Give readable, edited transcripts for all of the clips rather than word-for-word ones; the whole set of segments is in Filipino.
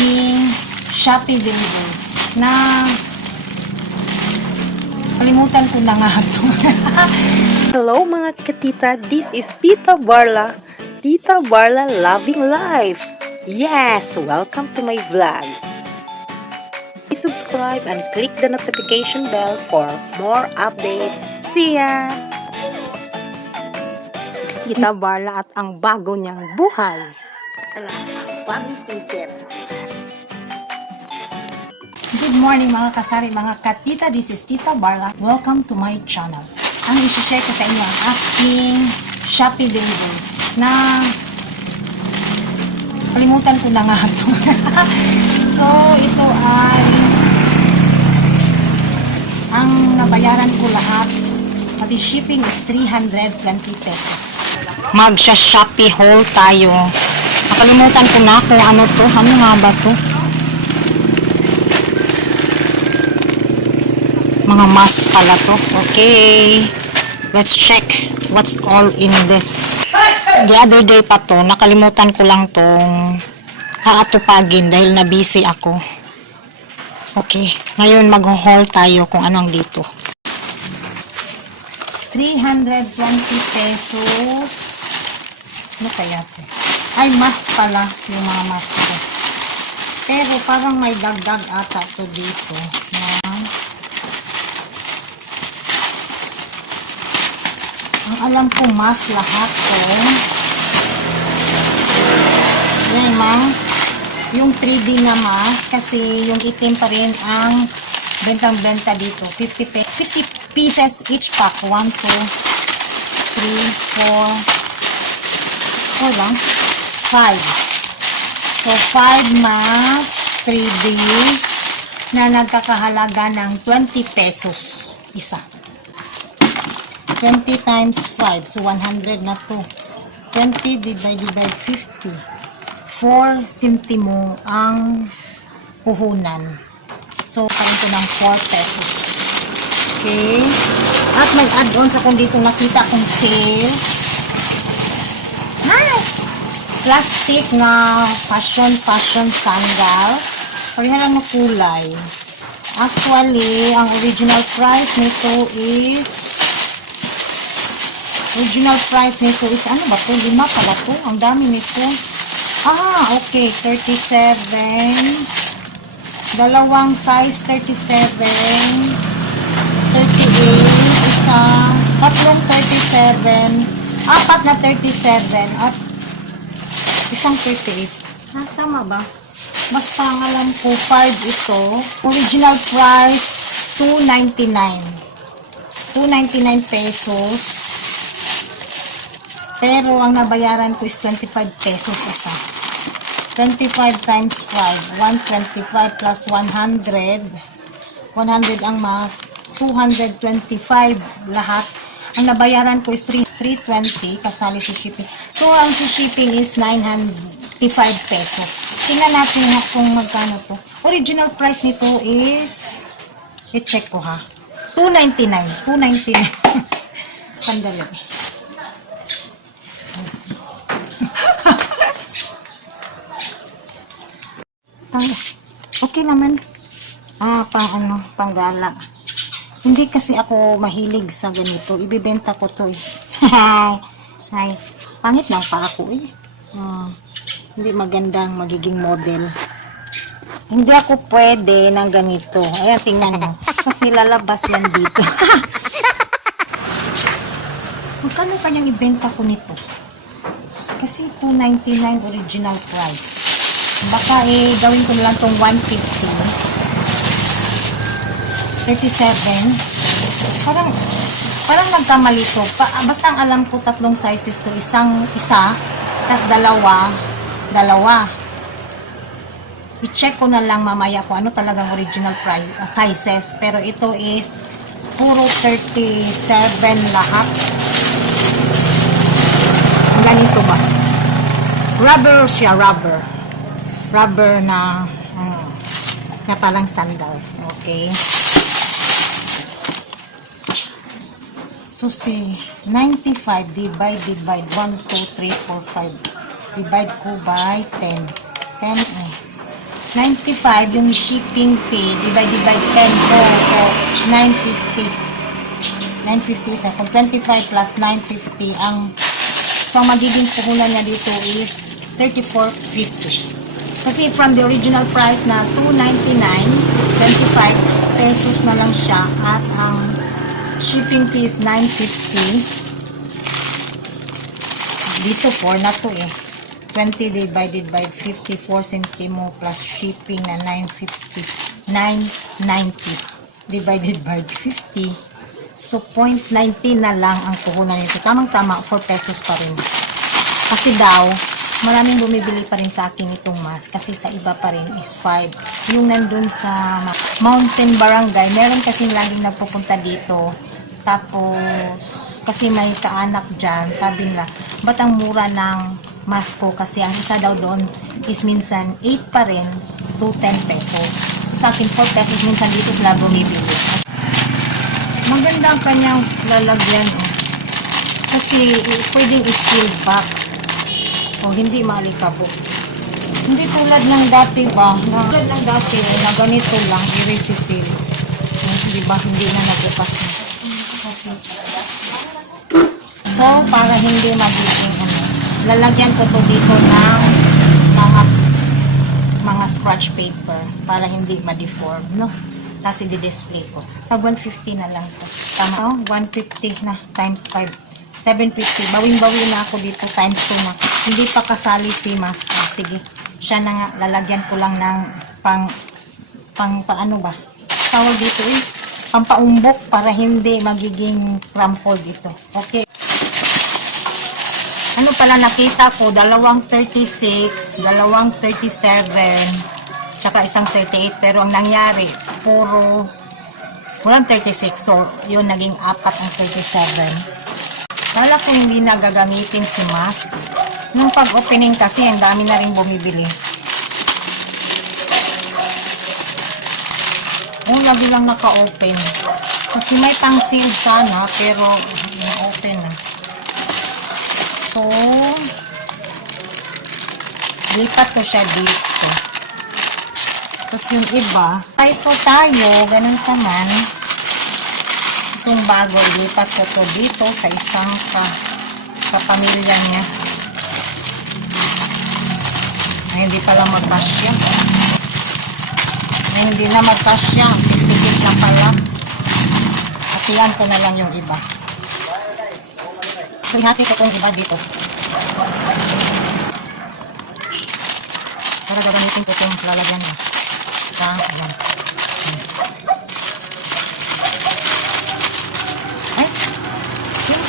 aking Shopee deliver na kalimutan ko na nga ito. Hello mga katita, this is Tita Barla Loving Life. Yes, welcome to my vlog. Please subscribe and click the notification bell for more updates. See ya! Tita Barla at ang bago niyang buhay. Ala, bagong content. Good morning mga kasari, mga katita. This is Tita Barla. Welcome to my channel. Ang isi-share ko sa inyo ang aking Shopee deliver na kalimutan ko na nga ito. So, ito ay ang nabayaran ko lahat. Pati shipping is 320 pesos. Magsha-Shopee haul tayo. Nakalimutan ko na kung ano to. Ano nga ba to? Mga mask pala to. Okay. Let's check what's all in this. The other day pa to, nakalimutan ko lang tong aatupagin dahil na busy ako. Okay. Ngayon mag-haul tayo kung anong dito. 320 pesos. Ano kaya to? Ay, mask pala. Yung mga mask ko. Pero parang may dagdag ata to dito. Ang alam ko mask lahat ko. Yan, mask. Yung 3D na mask kasi yung itim pa rin ang bentang-benta dito. 50 pieces each pack. 1, 2, 3, 4 lang. 5. So, 5 mask 3D na nagkakahalaga ng 20 pesos isa. 20 times 5. So, 100 na to. 20 divided by 50. 4 sentimo ang puhunan. So, kain ko ng 4 pesos. Okay. At may add-ons akong dito nakita kong sale. Nice! Plastic na fashion sandal. Pareha lang na kulay. Actually, ang original price nito is ano ba to? 5 pala to. Ang dami nito. Ah, okay. 37. Dalawang size, 37. 38. Isa. Tatlong 37. Apat na 37. At isang 38. Ah, tama ba? Basta ang alam ko, 5 ito. Original price, 299. 299 pesos. Pero ang nabayaran ko is 25 pesos isa. 25 times 5. 125 plus 100. 100 ang mask. 225 lahat. Ang nabayaran ko is 320 kasali si shipping. So, ang si shipping is 905 pesos. Tingnan natin kung magkano to. Original price nito is i-check ko ha. 299. 299. Sandali. Okay naman. Panggala. Hindi kasi ako mahilig sa ganito. Ibibenta ko to eh. Ay, pangit lang pa ako eh. Hindi magandang magiging model. Hindi ako pwede ng ganito. Ayan, tingnan mo. Kasi lalabas yan dito. Magkano kanyang ibenta ko nito? Kasi 299 original price. Baka gawin ko na lang tong 150. 37. Parang nagkamali to. Basta ang alam ko tatlong sizes to. Isa, tas dalawa. I-check ko na lang mamaya kung ano talagang original price, sizes. Pero ito is puro 37 lahat. Ganito ba? Rubber siya, rubber na parang sandals. Okay. So, si 95 divide 1, 2, 3, 4, 5. Divide ko by 10. 10 eh. 95 yung shipping fee divided by 10 so 950. 950 isa. Kung 25 plus 950 ang so magiging puhunan niya dito is 34.50. Kasi from the original price na 299, 25 pesos na lang siya at ang shipping fee is 950. Dito 4 na to eh. 20 divided by 54 centimo plus shipping na 950. 990 divided by 50. So 0.90 na lang ang puhunan nito. Tamang-tama 4 pesos pa rin. Kasi daw maraming bumibili pa rin sa akin itong mask kasi sa iba pa rin is 5. Yung nandun sa Mountain Barangay, meron kasing laging nagpupunta dito. Tapos, kasi may kaanak dyan, sabi nila, ba't ang mura ng mask ko? Kasi ang isa daw doon is minsan 8 pa rin to 10 pesos. So sa akin 4 pesos minsan dito sila bumibili. Maganda ang kanyang lalagyan. Kasi pwedeng i-seal back. O hindi maalikabok. Hindi tulad ng dati ba? Tulad ng dati na ganito lang i-reseal. Di ba? Hindi na nagbukas na. Okay. So, para hindi magiging lalagyan ko to dito ng mga scratch paper para hindi ma-deform, no? Tapos i-display ko. Pag 150 na lang to. Tama, oh? 150 na times 5. 750. Bawin-bawin na ako dito times 2 na. Hindi pa kasali si Master. Sige. Siya na nga. Lalagyan ko lang ng paano ba? Tawag dito eh. Pampaumbok para hindi magiging crumple dito. Okay. Ano pala nakita ko? Dalawang 36, dalawang 37, tsaka isang 38. Pero ang nangyari, puro walang 36. So, yun naging 4 ang 37. Kala ko hindi na gagamitin si mask. Nung pag-opening kasi, ang dami na rin bumibili. Lagi lang naka-open. Kasi may pang-seal sana, pero na-open na. So, lipat ko siya dito. Tapos yung iba, typo tayo, ganun pa man. Itong bago, lipat ko to dito sa isang sa pamilya niya. Ay, hindi pala magkasya. Ay, hindi na magkasya. Sisikip lang pala. Hatihan ko na lang yung iba. So, ihati ko itong iba dito. Para gagamitin ko itong lalagyan na. Ayan.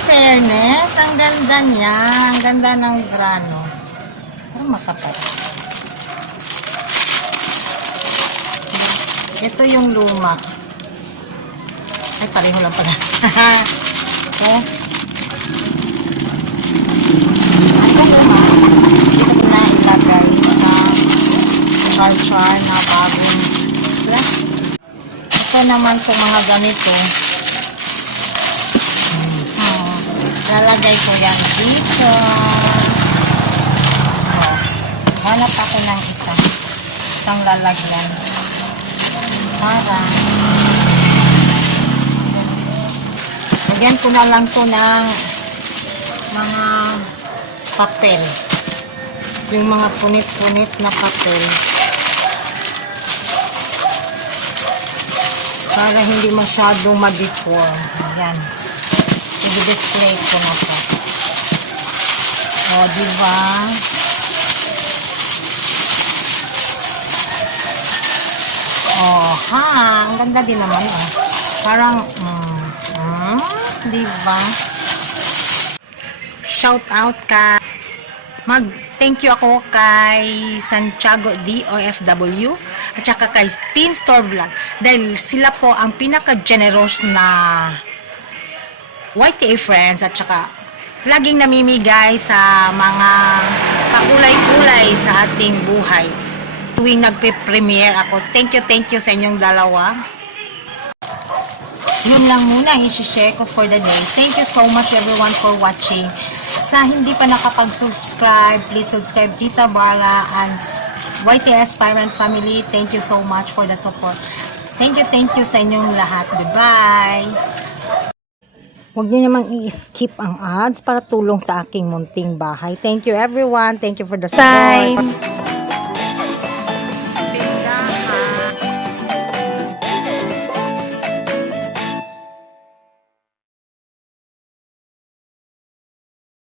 Fairness, ang ganda niya, ang ganda ng grano. Ang makapal. Ito yung luma. Ay, pareho lang pala. Ito. Ito luma. Dito ko na ilagay sa char-char na bagong plastic. Ito naman itong mga ganito. Lalagay ko yan dito. Hanap ako ng isang lalagyan. Para lagyan ko na lang to ng mga papel. Yung mga punit-punit na papel. Para hindi masyadong ma-deform. Ayan. I-display ko na po. O, diba? O, ha? Ang ganda din naman, oh. Parang, diba? Shout out ka. Thank you ako kay Santiago DOFW at saka kay Teen Store Vlog dahil sila po ang pinaka-generous na YTA friends at saka laging namimigay sa mga pakulay-kulay sa ating buhay tuwing nagpe-premiere ako. Thank you sa inyong dalawa. Yun lang muna i-share ko for the day. Thank you so much everyone for watching. Sa hindi pa nakapag-subscribe, please subscribe Tita Barla and YTS Parent Family, thank you so much for the support. Thank you sa inyong lahat. Goodbye! Huwag niyo namang i-skip ang ads para tulong sa aking munting bahay. Thank you everyone. Thank you for the support. Time.